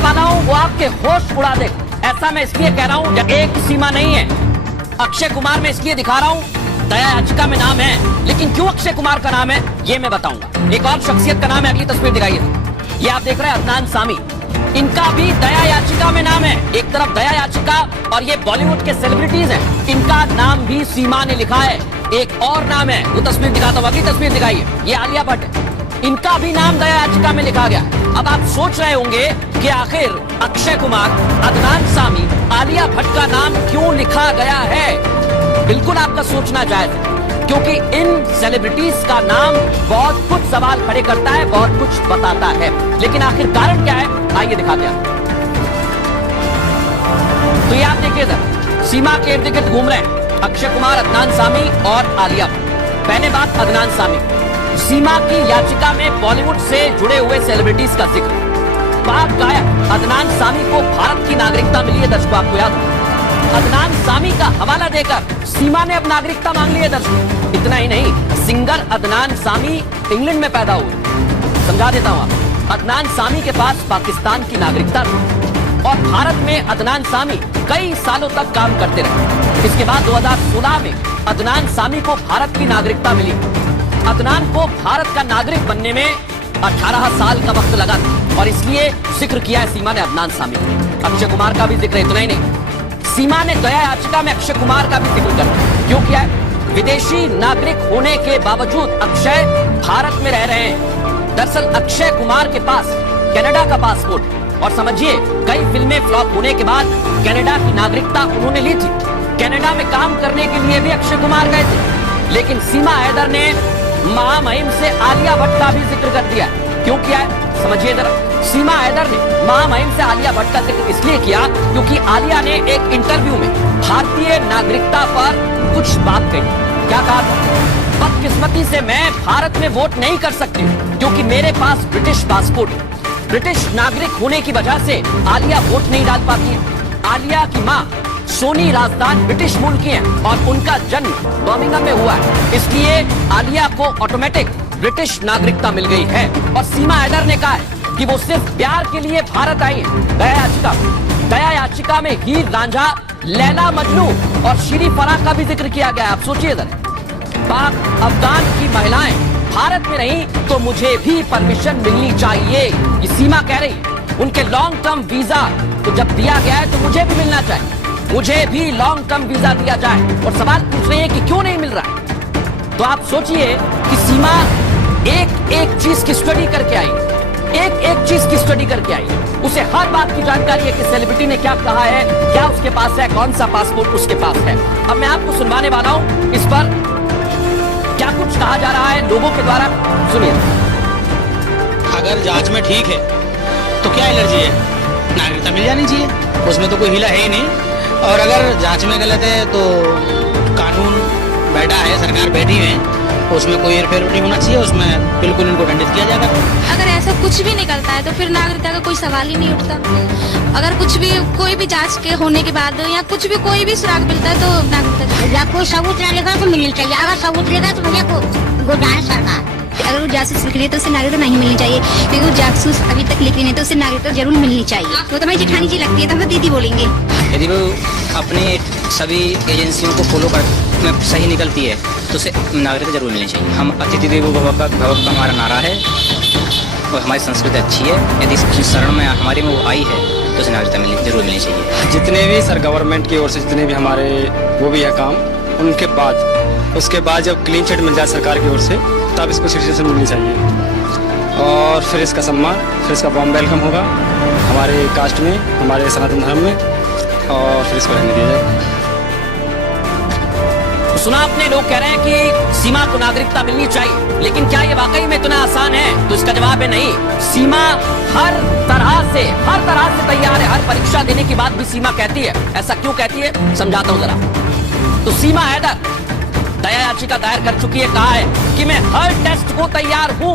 सुनाने वाला हूँ वो आपके होश उड़ा दे। ऐसा मैं इसलिए कह रहा हूँ, एक सीमा नहीं है। अक्षय कुमार मैं इसलिए दिखा रहा हूँ, दया याचिका में नाम है, लेकिन क्यों अक्षय कुमार का नाम है ये मैं बताऊंगा। एक और शख्सियत का नाम है, अगली तस्वीर दिखाइए। ये आप देख रहे हैं अदनान सामी, इनका भी दया याचिका में नाम है। एक तरफ दया याचिका और ये बॉलीवुड के सेलिब्रिटीज हैं, इनका नाम भी सीमा ने लिखा है। एक और नाम है, वो तस्वीर दिखाता हूँ, अगली तस्वीर दिखाइए। ये आलिया भट्ट है, इनका भी नाम दया याचिका में लिखा गया है। अब आप सोच रहे होंगे कि आखिर अक्षय कुमार, अदनान सामी, आलिया भट्ट का नाम क्यों लिखा गया है। बिल्कुल आपका सोचना जायज है, क्योंकि इन सेलिब्रिटीज का नाम बहुत कुछ सवाल खड़े करता है, बहुत कुछ बताता है। लेकिन आखिर कारण क्या है, आइए दिखाते हैं। तो ये आप देखिए सर, सीमा के इर्द गिर्द घूम रहे हैं अक्षय कुमार, अदनान सामी और आलिया। पहले बात अदनान सामी, सीमा की याचिका में बॉलीवुड से जुड़े हुए सेलिब्रिटीज का जिक्र। पाक गायक अदनान सामी को भारत की नागरिकता मिली है, दर्शकों आपको याद हो। अदनान सामी का हवाला देकर सीमा ने अब नागरिकता मांग ली है दर्शकों। इतना ही नहीं, सिंगर अदनान सामी इंग्लैंड में पैदा हुए। समझा देता हूं आप, अदनान सामी के पास पाकिस्तान की नागरिकता थी और भारत में अदनान सामी कई सालों तक काम करते रहे। इसके बाद 2016 में अदनान सामी को भारत की नागरिकता मिली। अदनान को भारत का नागरिक बनने में 18 साल का वक्त लगा और इसलिए जिक्र किया है सीमा ने अदनान सामी। अक्षय कुमार का भी जिक्र, इतना ही नहीं, सीमा ने दया याचिका में अक्षय कुमार का भी जिक्र कर क्यों किया है। विदेशी नागरिक होने के बावजूद अक्षय भारत में रह रहे हैं। दरअसल अक्षय कुमार के पास कनाडा का पासपोर्ट, और समझिए कई फिल्में फ्लॉप होने के बाद कनाडा की नागरिकता उन्होंने ली थी। कनाडा में काम करने के लिए भी अक्षय कुमार गए थे, लेकिन सीमा हैदर ने महामहिम से आलिया भट्ट का भी जिक्र कर दिया। क्यों किया है समझिए जरा। सीमा हैदर ने महामहिम से आलिया भट्ट का जिक्र इसलिए किया क्योंकि आलिया ने एक इंटरव्यू में भारतीय नागरिकता पर कुछ बात कही। क्या कहा था? बदकिस्मती से मैं भारत में वोट नहीं कर सकती क्योंकि मेरे पास ब्रिटिश पासपोर्ट है। ब्रिटिश नागरिक होने की वजह से आलिया वोट नहीं डाल पाती है। आलिया की माँ सोनी राजदान ब्रिटिश मूल की हैं और उनका जन्म बर्मिंघम में हुआ है, इसलिए आलिया को ऑटोमेटिक ब्रिटिश नागरिकता मिल गई है। और सीमा हैदर ने कहा है कि वो सिर्फ प्यार के लिए भारत आई है। दया याचिका में हीर रांझा, लैला मजनू और शीरी फराह का भी जिक्र किया गया है। आप सोचिए जरा, पाक अफगान की महिलाएं भारत में रही तो मुझे भी परमिशन मिलनी चाहिए, ये सीमा कह रही है। उनके लॉन्ग टर्म वीजा तो जब दिया गया है तो मुझे भी मिलना चाहिए, मुझे भी लॉन्ग टर्म वीजा दिया जाए। और सवाल पूछ रहे हैं कि क्यों नहीं मिल रहा है। तो आप सोचिए कि सीमा एक एक चीज की स्टडी करके आई, एक एक चीज की स्टडी करके आई। उसे हर बात की जानकारी है कि सेलिब्रिटी ने क्या कहा है, क्या उसके पास है, कौन सा पासपोर्ट उसके पास है। अब मैं आपको सुनवाने वाला हूं इस पर क्या कुछ कहा जा रहा है लोगों के द्वारा, सुनिए। अगर जांच में ठीक है तो क्या एलर्जी है, नागरिकता मिल जानी चाहिए, उसमें तो कोई हिला है ही नहीं। और अगर जांच में गलत है तो कानून बैठा है, सरकार बैठी है, उसमें कोई हेरफेर नहीं होना चाहिए, उसमें बिल्कुल इनको दंडित किया जाएगा। अगर ऐसा कुछ भी निकलता है तो फिर नागरिकता का कोई सवाल ही नहीं उठता। अगर कुछ भी कोई भी जांच के होने के बाद या कुछ भी कोई भी सुराग मिलता है तो नागरिकता, कोई सबूत रहेगा तो मिलनी चाहिए। अगर सबूत रहेगा तो भैया को गुजारिश सरकार, अगर वो जासूस लिख रही है तो उसे नागरिकता नहीं मिलनी चाहिए, क्योंकि वो जासूस अभी तक लिख रही है तो उसे नागरिकता जरूर मिलनी चाहिए। वो तो हमारी जेठानी जी लगती है तो हम तो दीदी बोलेंगे। यदि वो अपने सभी एजेंसियों को फॉलो कर में सही निकलती है तो उसे नागरिकता जरूर मिलनी चाहिए। हम अतिथि देवो भव का हमारा नारा है और हमारी संस्कृति अच्छी है। यदि इस शरण में हमारी में वो आई है तो उसे नागरिकता जरूर मिलनी चाहिए। जितने भी सर गवर्नमेंट की ओर से जितने भी हमारे वो भी है काम, उनके बाद उसके बाद जब क्लीन चिट मिल जाए सरकार की ओर से तब इसको सिटीजनशिप मिलनी चाहिए और फिर इसका सम्मान, फिर इसका वार्म वेलकम होगा हमारे कास्ट में, हमारे सनातन धर्म में, और फिर इसको रहने दिया जाए। सुना आपने, लोग कह रहे हैं कि सीमा को नागरिकता मिलनी चाहिए, लेकिन क्या ये वाकई में इतना आसान है? तो इसका जवाब है नहीं। सीमा हर तरह से तैयार है। हर परीक्षा देने के बाद भी सीमा कहती है, ऐसा क्यों कहती है समझाता हूं जरा। तो सीमा हैदर दया याचिका दायर कर चुकी है, कहा है कि मैं हर टेस्ट को तैयार हूं।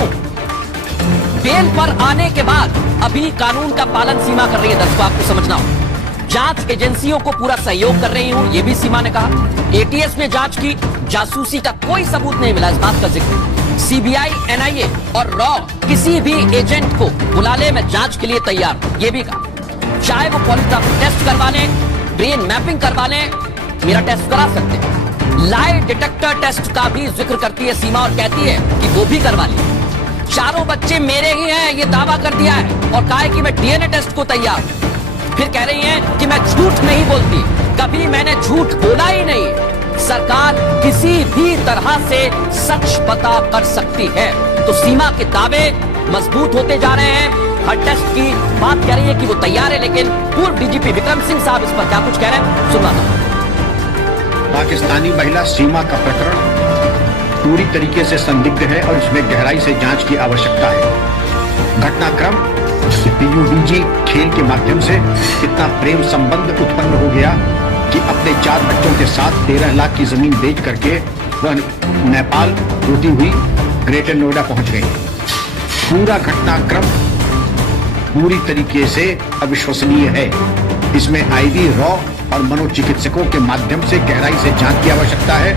बेल पर आने के बाद अभी कानून का पालन सीमा कर रही है। दर्शकों आपको समझना हो, जांच एजेंसियों को पूरा सहयोग कर रही हूं, यह भी सीमा ने कहा। एटीएस ने जांच की, जासूसी का कोई सबूत नहीं मिला, इस बात का जिक्र। सीबीआई, एनआईए और रॉ किसी भी एजेंट को बुला ले, मैं जांच के लिए तैयार, ये भी कहा। चाहे वो पॉलीग्राफ टेस्ट करवा लें, ब्रेन मैपिंग करवा लें, मेरा टेस्ट करा सकते हैं। लाई डिटेक्टर टेस्ट का भी जिक्र करती है सीमा और कहती है कि वो भी करवा ली। चारों बच्चे मेरे ही हैं, ये दावा कर दिया है और कहा है कि मैं डीएनए टेस्ट को तैयार हूं। फिर कह रही हैं कि मैं झूठ नहीं बोलती, कभी मैंने झूठ बोला ही नहीं। सरकार किसी भी तरह से सच पता कर सकती है। तो सीमा के दावे मजबूत होते जा रहे हैं। हर टेस्ट की बात कह रही है कि वो तैयार है, लेकिन पूर्व डीजीपी विक्रम सिंह साहब इस पर क्या कुछ कह रहे हैं, सुनवा दो। पाकिस्तानी महिला सीमा का प्रकरण पूरी तरीके से संदिग्ध है और इसमें गहराई से जांच की आवश्यकता है। घटनाक्रम पीयूडीजी खेल के माध्यम से इतना प्रेम संबंध उत्पन्न हो गया कि अपने 4 बच्चों के साथ 13 लाख की जमीन बेच करके वह नेपाल होती हुई ग्रेटर नोएडा पहुंच गई। पूरा घटनाक्रम पूरी तरीके से अविश्वसनीय है। इसमें आईवी रॉ और मनोचिकित्सकों के माध्यम से गहराई से जांच की आवश्यकता है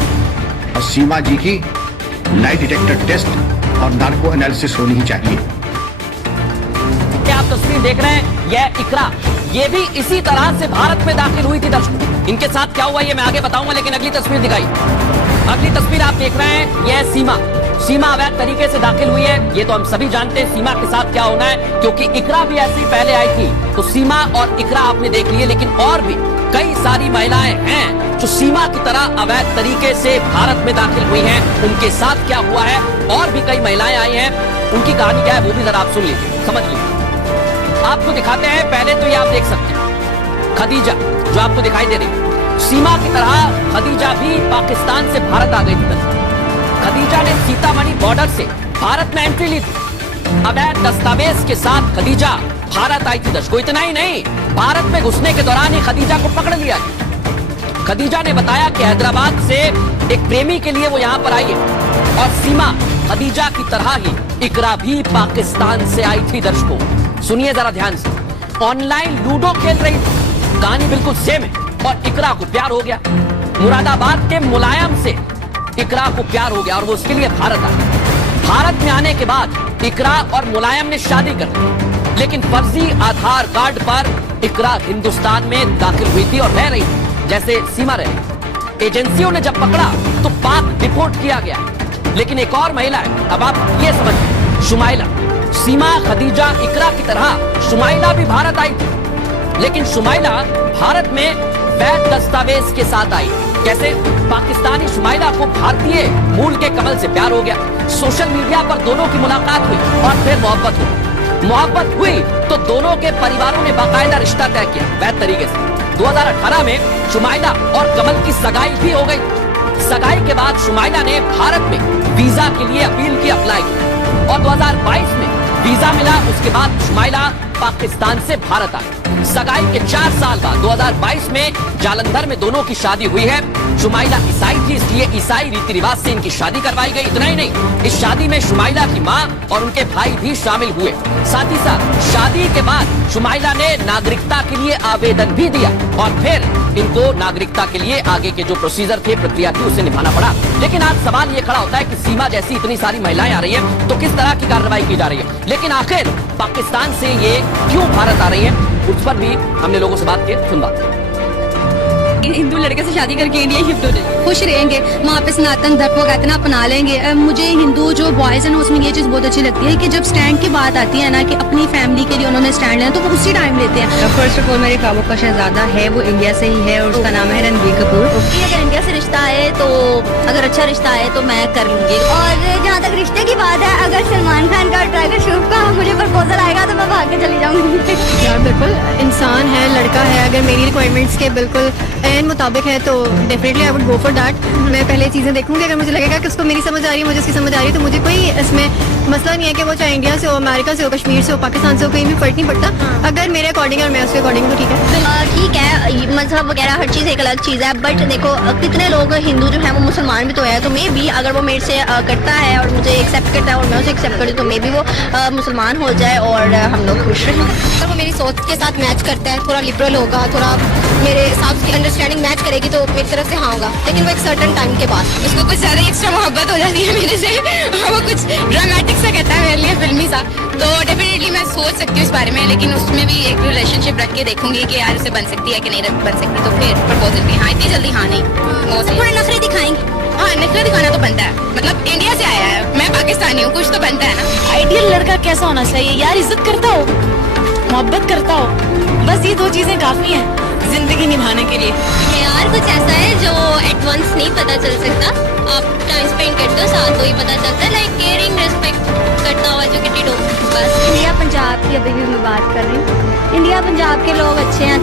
और सीमा जी की लाई डिटेक्टर टेस्ट और नार्को एनालिसिस होनी ही चाहिए। आप तस्वीर देख रहे हैं, यह इकरा, ये भी इसी तरह से भारत में दाखिल हुई थी। दर्शकों, इनके साथ क्या हुआ ये मैं आगे बताऊंगा, लेकिन अगली तस्वीर दिखाई। अगली तस्वीर आप देख रहे हैं, यह सीमा अवैध तरीके से दाखिल हुई है। ये तो हम सभी जानते हैं सीमा के साथ क्या होना है, क्योंकि इकरा भी ऐसी पहले आई थी। तो सीमा और इकरा आपने देख लिए, लेकिन और भी कई सारी महिलाएं हैं जो सीमा की तरह अवैध तरीके से भारत में दाखिल हुई हैं। उनके साथ क्या हुआ है, और भी कई महिलाएं आई हैं, उनकी कहानी क्या है वो भी जरा आप सुन लीजिए, समझ लीजिए। आपको दिखाते हैं, पहले तो ये आप देख सकते हैं खदीजा जो आपको दिखाई दे रही है। सीमा की तरह खदीजा भी पाकिस्तान से भारत आ गई थी। खदीजा ने सीतामढ़ी बॉर्डर से भारत में एंट्री ली थी। अवैध दस्तावेज के साथ खदीजा भारत आई थी। दर्शकों, इतना ही नहीं, भारत में घुसने के दौरान ही खदीजा को पकड़ लिया गया। खदीजा ने बताया कि हैदराबाद से एक प्रेमी के लिए वो यहाँ पर आई है और सीमा खदीजा की तरह ही इकरा भी पाकिस्तान से आई थी। दर्शकों सुनिए जरा ध्यान से, ऑनलाइन लूडो खेल रही थी, कहानी बिल्कुल सेम है और इकरा को प्यार हो गया। मुरादाबाद के मुलायम से इकरा को प्यार हो गया और वो उसके लिए भारत आ गई। भारत में आने के बाद इकरा और मुलायम ने शादी कर ली, लेकिन फर्जी आधार कार्ड पर इकरा हिंदुस्तान में दाखिल हुई थी और रह रही थी जैसे सीमा रही। एजेंसियों ने जब पकड़ा तो पाक रिपोर्ट किया गया। लेकिन एक और महिला है, अब आप ये समझिए, शुमाइला। सीमा, खदीजा, इकरा की तरह शुमाइला भी भारत आई थी, लेकिन शुमाइला भारत में वैध दस्तावेज के साथ आई। कैसे? पाकिस्तानी शुमाइला को भारतीय मूल के कमल से प्यार हो गया। सोशल मीडिया पर दोनों की मुलाकात हुई और फिर मोहब्बत हुई तो दोनों के परिवारों ने बाकायदा रिश्ता तय किया वैध तरीके से। 2018 में शुमाइला और कमल की सगाई भी हो गई। सगाई के बाद शुमाइला ने भारत में वीजा के लिए अपील की, अप्लाई की और 2022 में वीजा मिला। उसके बाद शुमाइला पाकिस्तान से भारत आई। सगाई के 4 साल बाद 2022 में जालंधर में दोनों की शादी हुई है। शुमाइला ईसाई थी, इसलिए ईसाई रीति रिवाज से इनकी शादी करवाई गई। इतना ही नहीं, इस शादी में शुमाइला की मां और उनके भाई भी शामिल हुए। साथ ही साथ शादी के बाद शुमाइला ने नागरिकता के लिए आवेदन भी दिया और फिर इनको नागरिकता के लिए आगे के जो प्रोसीजर थे, प्रक्रिया थी, उसे निभाना पड़ा। लेकिन आज सवाल ये खड़ा होता है कि सीमा जैसी इतनी सारी महिलाएं आ रही हैं, तो किस तरह की कार्रवाई की जा रही है। लेकिन आखिर पाकिस्तान से ये क्यों भारत आ रही है, उस पर भी हमने लोगों से बात की, सुन बात। हिंदू लड़के से शादी करके इंडिया शिफ्ट हो जाएंगे, खुश रहेंगे, वहाँ पे सनातन धर्म को कहते हैं अपना लेंगे। मुझे हिंदू जो बॉयज है ना, उसमें ये चीज़ बहुत अच्छी लगती है कि जब स्टैंड की बात आती है ना, कि अपनी फैमिली के लिए उन्होंने स्टैंड लेना, तो वो उसी टाइम लेते हैं। फर्स्ट ऑफ ऑल मेरे काबू का शहजादा है, वो इंडिया से ही है और उसका नाम है रणबीर कपूर। अगर इंडिया से रिश्ता आए तो, अगर अच्छा रिश्ता आए तो मैं कर लूंगी। और जहाँ तक रिश्ते की बात है, अगर सलमान खान का और टाइगर श्रॉफ का मुझे प्रपोजल आएगा तो मैं भाग के चली जाऊंगी। यार बिल्कुल इंसान है, लड़का है, अगर मेरी रिक्वायरमेंट्स के बिल्कुल एन मुताबिक है तो definitely I would go for that. मैं पहले चीज़ें देखूंगी, अगर मुझे लगेगा कि उसको मेरी समझ आ रही है, मुझे उसकी समझ आ रही है, तो मुझे कोई इसमें मसला नहीं है कि वो चाहे इंडिया से हो, अमेरिका से हो, कश्मीर से हो, पाकिस्तान से हो, कहीं भी फर्क नहीं पड़ता। अगर मेरे अकॉर्डिंग और मैं उसके अकॉर्डिंग तो ठीक है। ठीक है, मजहब वगैरह हर चीज़ एक अलग चीज़ है, बट देखो कितने लोग हिंदू जो है वो मुसलमान भी तो है, तो मे भी अगर वो मेरे से करता है और मुझे एक्सेप्ट करता है और मैं उसे एक्सेप्ट करूँ, तो मे भी वो मुसलमान हो जाए और हम लोग खुश रहें। अगर वो मेरी सोच के साथ मैच करता है, थोड़ा लिबरल होगा, थोड़ा मेरे हिसाब की अंडरस्टैंडिंग मैच करेगी, तो मेरी तरफ से हाँ होगा। लेकिन वो एक सर्टन टाइम के बाद उसको कुछ ज़्यादा एक्स्ट्रा मोहब्बत हो जाती है मेरे से, वो कुछ ड्रामेटिक सा कहता है मेरे लिए फिल्मी सा, तो डेफिनेटली मैं सोच सकती हूँ इस बारे में, लेकिन उसमें भी एक रिलेशनशिप रख के देखूंगी कि यार इससे बन सकती है कि नहीं बन सकती, तो फिर प्रपोजल भी हाँ, इतनी जल्दी हाँ नहीं, थोड़े नखरे दिखाएंगे। हाँ, नखरे दिखाना तो बनता है, मतलब इंडिया से आया है, मैं पाकिस्तानी हूँ, कुछ तो बनता है ना। आइडियल लड़का कैसा होना चाहिए यार? इज्जत करता हो, मोहब्बत करता हो, बस ये 2 चीजें काफी हैं जिंदगी निभाने के लिए। यार कुछ ऐसा है जो एडवांस नहीं पता चल सकता, आप टाइम स्पेंड करते हो साथ तो ही पता चलता है, लाइक केयरिंग, रिस्पेक्ट करता हुआ, एजुकेटेड हो, बस। इंडिया पंजाब की अभी भी मैं बात कर रही हूँ। इंडिया पंजाब के लोग अच्छे हैं,